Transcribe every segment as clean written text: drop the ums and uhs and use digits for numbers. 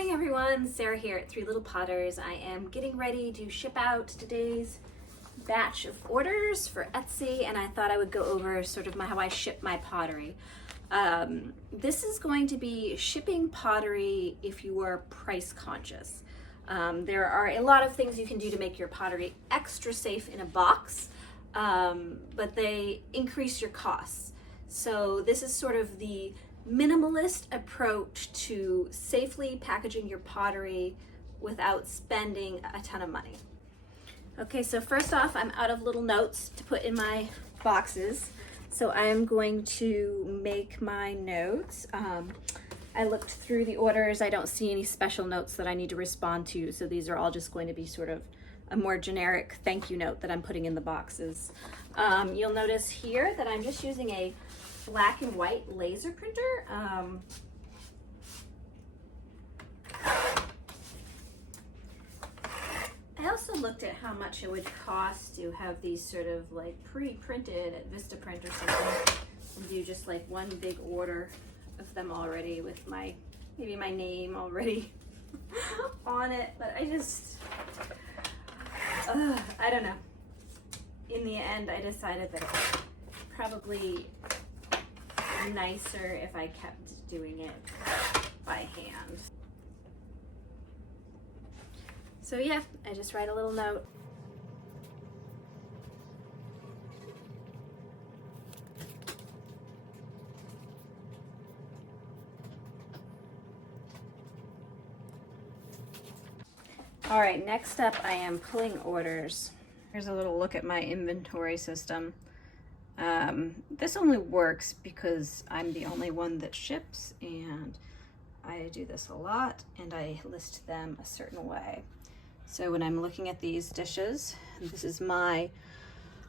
morning everyone, Sarah here at Three Little Potters. I am getting ready to ship out today's batch of orders for Etsy, and I thought I would go over sort of how I ship my pottery. This is going to be shipping pottery if you are price conscious. There are a lot of things you can do to make your pottery extra safe in a box, but they increase your costs. So this is sort of the minimalist approach to safely packaging your pottery without spending a ton of money. Okay, so first off, I'm out of little notes to put in my boxes. So I'm going to make my notes. I looked through the orders. I don't see any special notes that I need to respond to. So these are all just going to be sort of a more generic thank you note that I'm putting in the boxes. You'll notice here that I'm just using a black and white laser printer. I also looked at how much it would cost to have these sort of like pre-printed at Vistaprint or something, and do just like one big order of them already with maybe my name already on it. But I just, I don't know. In the end, I decided that it's probably nicer if I kept doing it by hand. So yeah, I just write a little note. All right, next up I am pulling orders. Here's a little look at my inventory system. This only works because I'm the only one that ships, and I do this a lot, and I list them a certain way. So when I'm looking at these dishes, this is my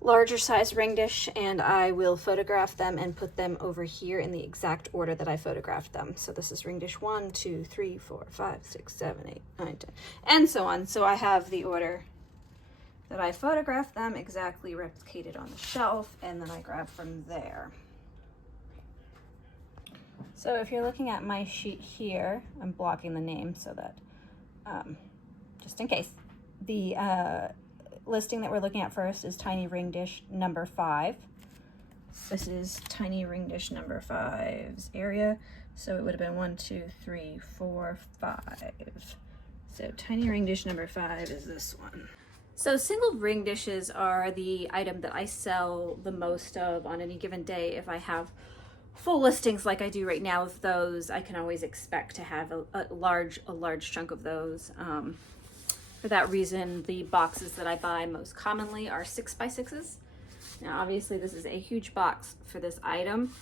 larger size ring dish, and I will photograph them and put them over here in the exact order that I photographed them. So this is ring dish 1, 2, 3, 4, 5, 6, 7, 8, 9, 10, and so on. So I have the order that I photographed them exactly replicated on the shelf, and then I grab from there. So if you're looking at my sheet here, I'm blocking the name so that, just in case. The listing that we're looking at first is Tiny Ring Dish number 5. This is Tiny Ring Dish number 5's area. So it would have been 1, 2, 3, 4, 5. So Tiny Ring Dish number 5 is this one. So single ring dishes are the item that I sell the most of on any given day. If I have full listings like I do right now of those, I can always expect to have a large chunk of those. For that reason, the boxes that I buy most commonly are 6x6s. Now obviously this is a huge box for this item.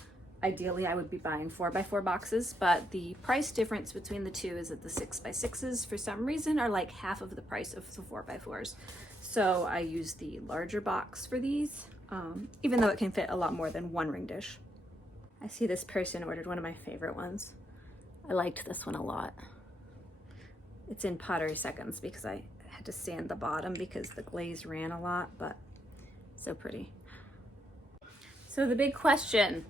Ideally I would be buying 4x4 boxes, but the price difference between the two is that the 6x6s for some reason are like half of the price of the 4x4s. So I use the larger box for these, even though it can fit a lot more than one ring dish. I see this person ordered one of my favorite ones. I liked this one a lot. It's in Pottery Seconds because I had to sand the bottom because the glaze ran a lot, but so pretty. So the big question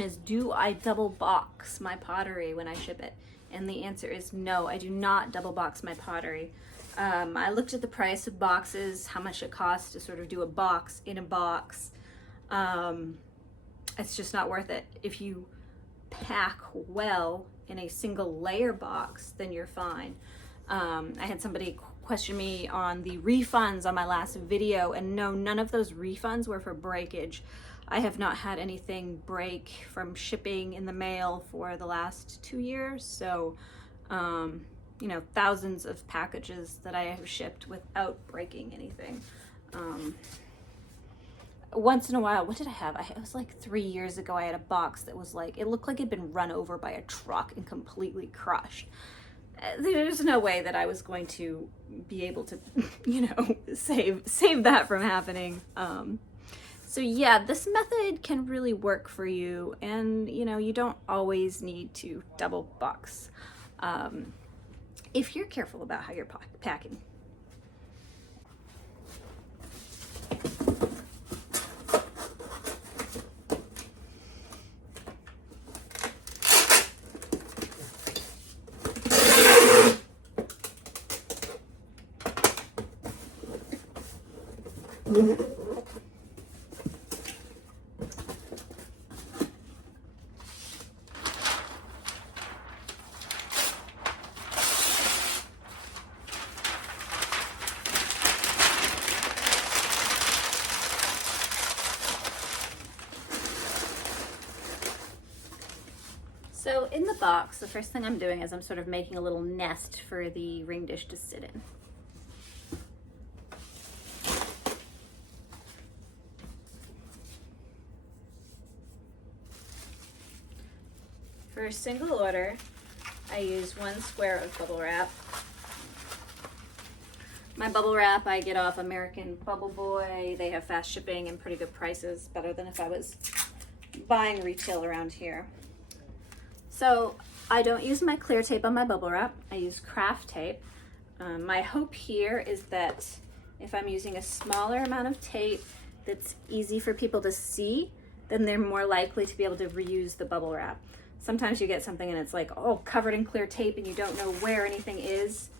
is, do I double box my pottery when I ship it? And the answer is no, I do not double box my pottery. I looked at the price of boxes, how much it costs to sort of do a box in a box. It's just not worth it. If you pack well in a single layer box, then you're fine. I had somebody question me on the refunds on my last video, and no, none of those refunds were for breakage. I have not had anything break from shipping in the mail for the last 2 years. So, you know, thousands of packages that I have shipped without breaking anything. Once in a while, what did I have? It was like 3 years ago, I had a box that was like, it looked like it'd been run over by a truck and completely crushed. There's no way that I was going to be able to, you know, save that from happening. So yeah, this method can really work for you, and you know, you don't always need to double box if you're careful about how you're packing. So in the box, the first thing I'm doing is I'm sort of making a little nest for the ring dish to sit in. For a single order, I use 1 square of bubble wrap. My bubble wrap I get off American Bubble Boy. They have fast shipping and pretty good prices, better than if I was buying retail around here. So I don't use my clear tape on my bubble wrap. I use craft tape. My hope here is that if I'm using a smaller amount of tape that's easy for people to see, then they're more likely to be able to reuse the bubble wrap. Sometimes you get something and it's like, oh, covered in clear tape and you don't know where anything is.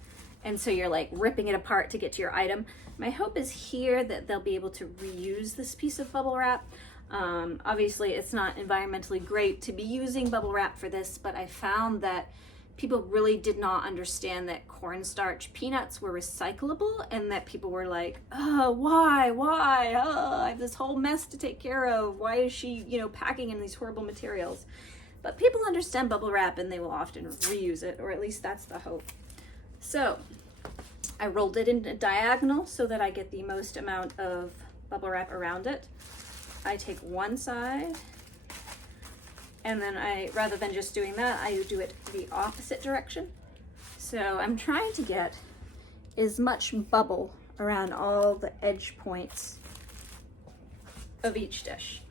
And so you're like ripping it apart to get to your item. My hope is here that they'll be able to reuse this piece of bubble wrap. Obviously it's not environmentally great to be using bubble wrap for this, but I found that people really did not understand that cornstarch peanuts were recyclable, and that people were like, oh, why, oh, I have this whole mess to take care of. Why is she, packing in these horrible materials? But people understand bubble wrap and they will often reuse it, or at least that's the hope. So I rolled it in a diagonal so that I get the most amount of bubble wrap around it. I take one side, and then rather than just doing that, I do it the opposite direction. So I'm trying to get as much bubble around all the edge points of each dish.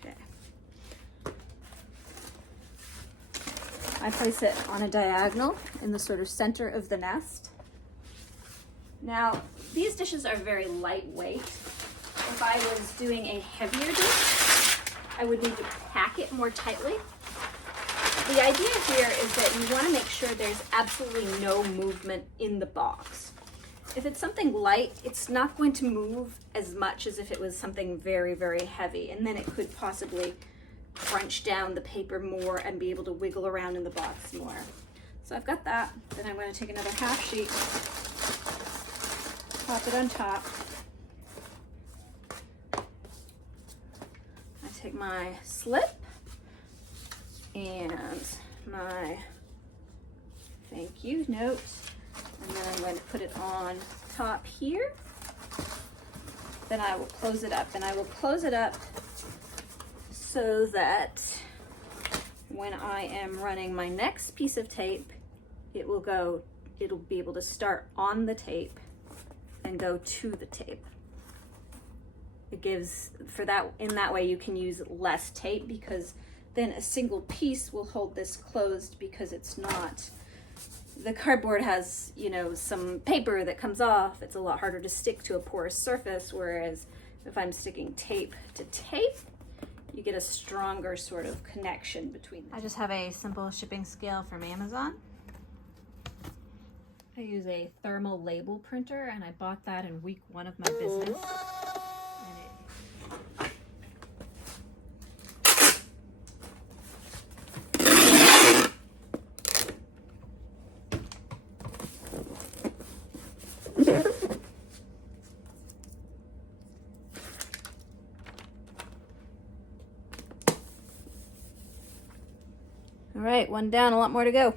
Okay. I place it on a diagonal in the sort of center of the nest. Now, these dishes are very lightweight. If I was doing a heavier dish, I would need to pack it more tightly. The idea here is that you want to make sure there's absolutely no movement in the box. If it's something light, it's not going to move as much as if it was something very, very heavy, and then it could possibly crunch down the paper more and be able to wiggle around in the box more. So I've got that. Then I'm going to take another half sheet, pop it on top. I take my slip and my thank you note, and then I'm going to put it on top here. Then I will close it up, and I will close it up so that when I am running my next piece of tape, it'll be able to start on the tape and go to the tape. It gives, in that way you can use less tape, because then a single piece will hold this closed, because it's not, the cardboard has, some paper that comes off. It's a lot harder to stick to a porous surface, whereas if I'm sticking tape to tape, you get a stronger sort of connection between them. I just have a simple shipping scale from Amazon. I use a thermal label printer, and I bought that in week 1 of my business. All right, one down, a lot more to go.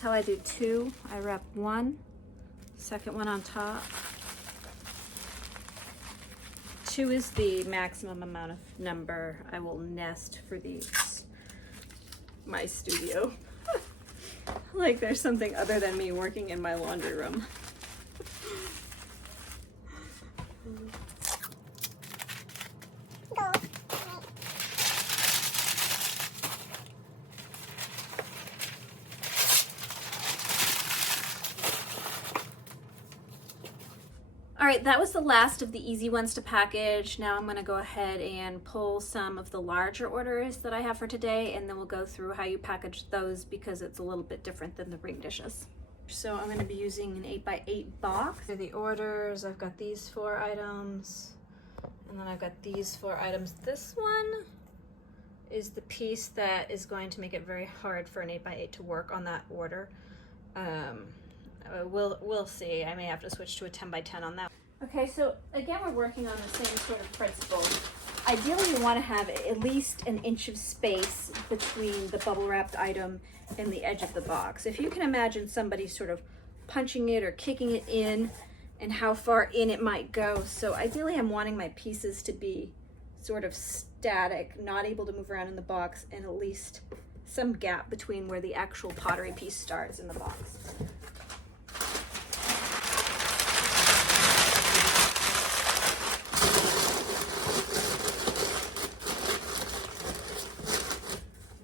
is how I do 2. I wrap 1, second one on top. 2 is the maximum amount of number I will nest for my studio. Like there's something other than me working in my laundry room. All right, that was the last of the easy ones to package. Now I'm gonna go ahead and pull some of the larger orders that I have for today, and then we'll go through how you package those because it's a little bit different than the ring dishes. So I'm gonna be using an 8x8 box. For the orders, I've got these 4 items, and then I've got these 4 items. This one is the piece that is going to make it very hard for an 8x8 to work on that order. We'll see. I may have to switch to a 10x10 on that. Okay, so again, we're working on the same sort of principle. Ideally, you want to have at least an inch of space between the bubble wrapped item and the edge of the box. If you can imagine somebody sort of punching it or kicking it in and how far in it might go. So ideally, I'm wanting my pieces to be sort of static, not able to move around in the box, and at least some gap between where the actual pottery piece starts in the box.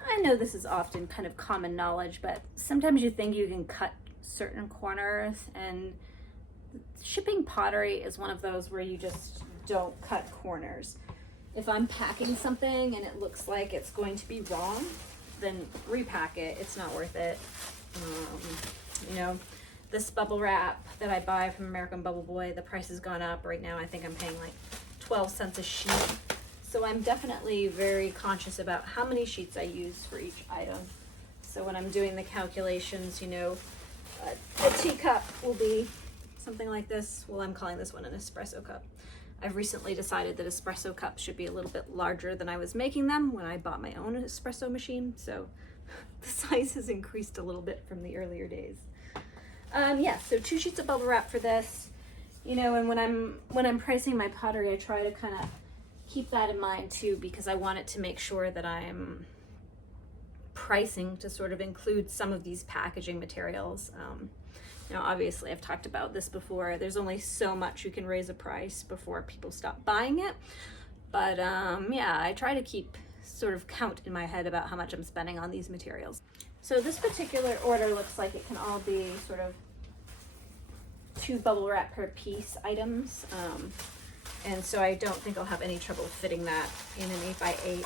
I know this is often kind of common knowledge, but sometimes you think you can cut certain corners, and shipping pottery is one of those where you just don't cut corners. If I'm packing something and it looks like it's going to be wrong, then repack it. It's not worth it. You know, this bubble wrap that I buy from American Bubble Boy, the price has gone up. Right now I think I'm paying like 12 cents a sheet. So I'm definitely very conscious about how many sheets I use for each item. So when I'm doing the calculations, you know, a teacup will be something like this. Well, I'm calling this one an espresso cup. I've recently decided that espresso cups should be a little bit larger than I was making them when I bought my own espresso machine. So the size has increased a little bit from the earlier days. Yeah, so 2 sheets of bubble wrap for this. You know, and when I'm pricing my pottery, I try to kind of keep that in mind too, because I want it to make sure that I'm pricing to sort of include some of these packaging materials. You know, obviously I've talked about this before. There's only so much you can raise a price before people stop buying it. But yeah, I try to keep sort of count in my head about how much I'm spending on these materials. So this particular order looks like it can all be sort of 2 bubble wrap per piece items. And so I don't think I'll have any trouble fitting that in an 8x8.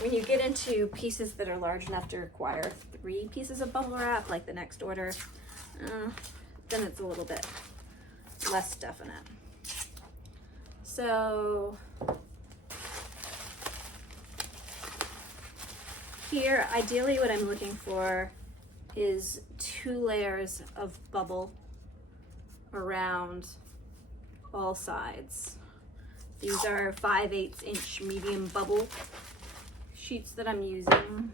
When you get into pieces that are large enough to require 3 pieces of bubble wrap, like the next order, then it's a little bit less definite. So here, ideally what I'm looking for is 2 layers of bubble around all sides. These are 5/8 inch medium bubble sheets that I'm using.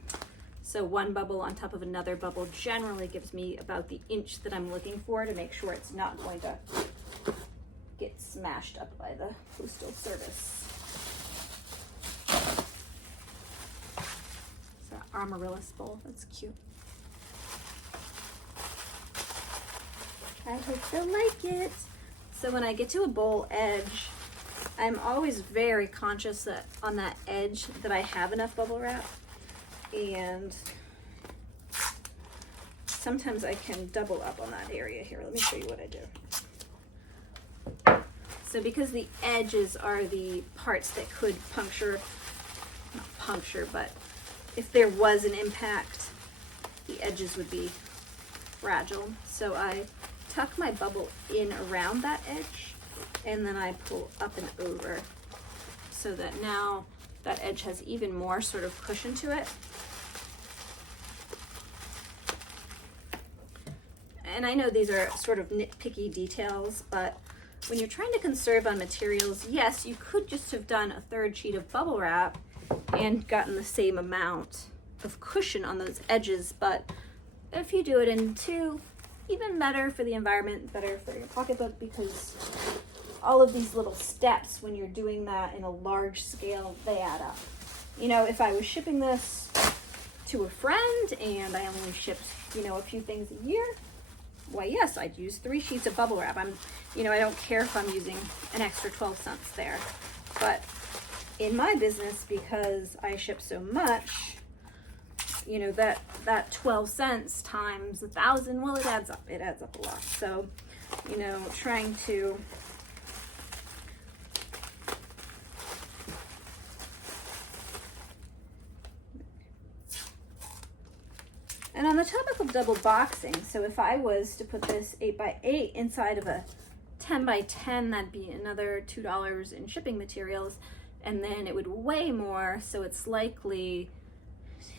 So 1 bubble on top of another bubble generally gives me about the inch that I'm looking for to make sure it's not going to get smashed up by the postal service. It's an amaryllis bowl, that's cute. I hope they'll like it. So when I get to a bowl edge, I'm always very conscious that on that edge that I have enough bubble wrap, and sometimes I can double up on that area here. Let me show you what I do. So because the edges are the parts that could puncture, not puncture, but if there was an impact, the edges would be fragile. So I tuck my bubble in around that edge, and then I pull up and over so that now that edge has even more sort of cushion to it. And I know these are sort of nitpicky details, but when you're trying to conserve on materials, yes, you could just have done a 3rd sheet of bubble wrap and gotten the same amount of cushion on those edges, but if you do it in two, even better for the environment, better for your pocketbook, because all of these little steps when you're doing that in a large scale, they add up. You know, if I was shipping this to a friend and I only shipped, you know, a few things a year, why yes, I'd use 3 sheets of bubble wrap. You know, I don't care if I'm using an extra 12 cents there. But in my business, because I ship so much, you know, that 12 cents times 1,000, well, it adds up. It adds up a lot. So, you know, trying to and on the topic of double boxing, so if I was to put this 8x8 inside of a 10x10, that'd be another $2 in shipping materials, and then it would weigh more, so it's likely,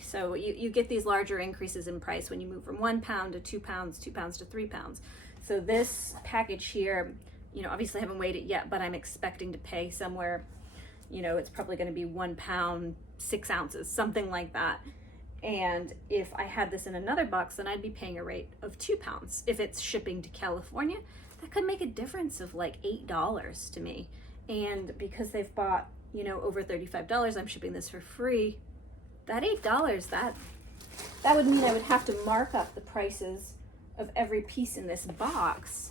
so you get these larger increases in price when you move from 1 pound to 2 pounds, 2 pounds to 3 pounds. So this package here, you know, obviously I haven't weighed it yet, but I'm expecting to pay somewhere, you know, it's probably going to be 1 pound, 6 ounces, something like that. And if I had this in another box, then I'd be paying a rate of 2 pounds. If it's shipping to California, that could make a difference of like $8 to me. And because they've bought, you know, over $35, I'm shipping this for free. That $8, that would mean I would have to mark up the prices of every piece in this box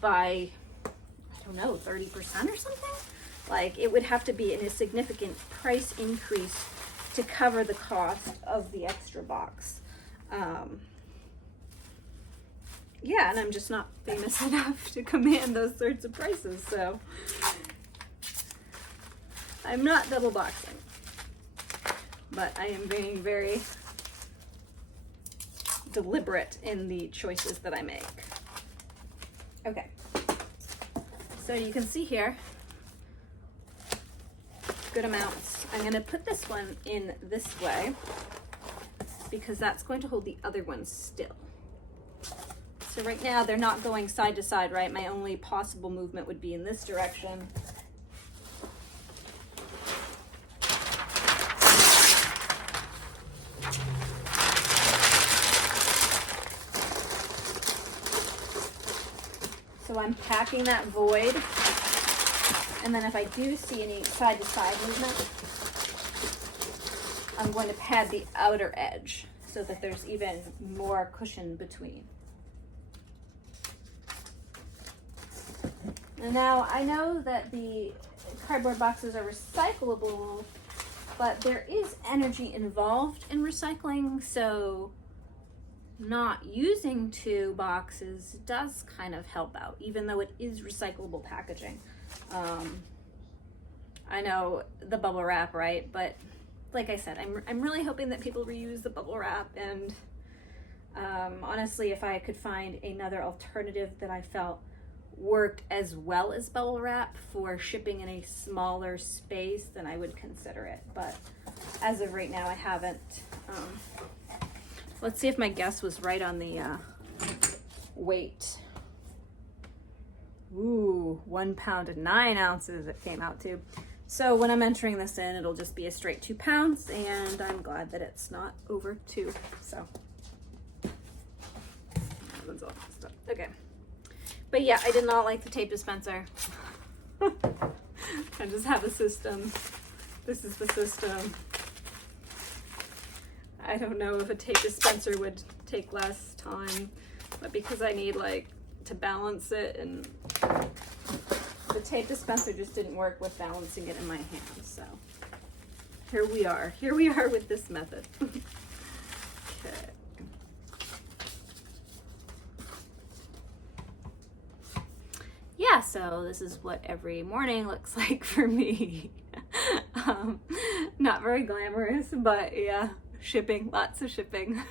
by, I don't know, 30% or something? Like, it would have to be in a significant price increase to cover the cost of the extra box. Yeah, and I'm just not famous enough to command those sorts of prices, so I'm not double boxing, but I am being very deliberate in the choices that I make. Okay, so you can see here, good amounts. I'm going to put this one in this way because that's going to hold the other one still. So right now they're not going side to side, right? My only possible movement would be in this direction. So I'm packing that void. And then if I do see any side to side movement, I'm going to pad the outer edge so that there's even more cushion between. And now I know that the cardboard boxes are recyclable, but there is energy involved in recycling, so not using 2 boxes does kind of help out, even though it is recyclable packaging. I know the bubble wrap, right? But like I said, I'm really hoping that people reuse the bubble wrap, and honestly, if I could find another alternative that I felt worked as well as bubble wrap for shipping in a smaller space, then I would consider it. But as of right now, I haven't. Let's see if my guess was right on the weight. Ooh, 1 pound and 9 ounces it came out to. So when I'm entering this in, it'll just be a straight 2 pounds, and I'm glad that it's not over 2. So that's all stuff. Okay. But yeah, I did not like the tape dispenser. I just have a system. This is the system. I don't know if a tape dispenser would take less time, but because I need like to balance it, and the tape dispenser just didn't work with balancing it in my hands. So here we are with this method. Okay. Yeah, so this is what every morning looks like for me. Not very glamorous, but yeah, shipping, lots of shipping.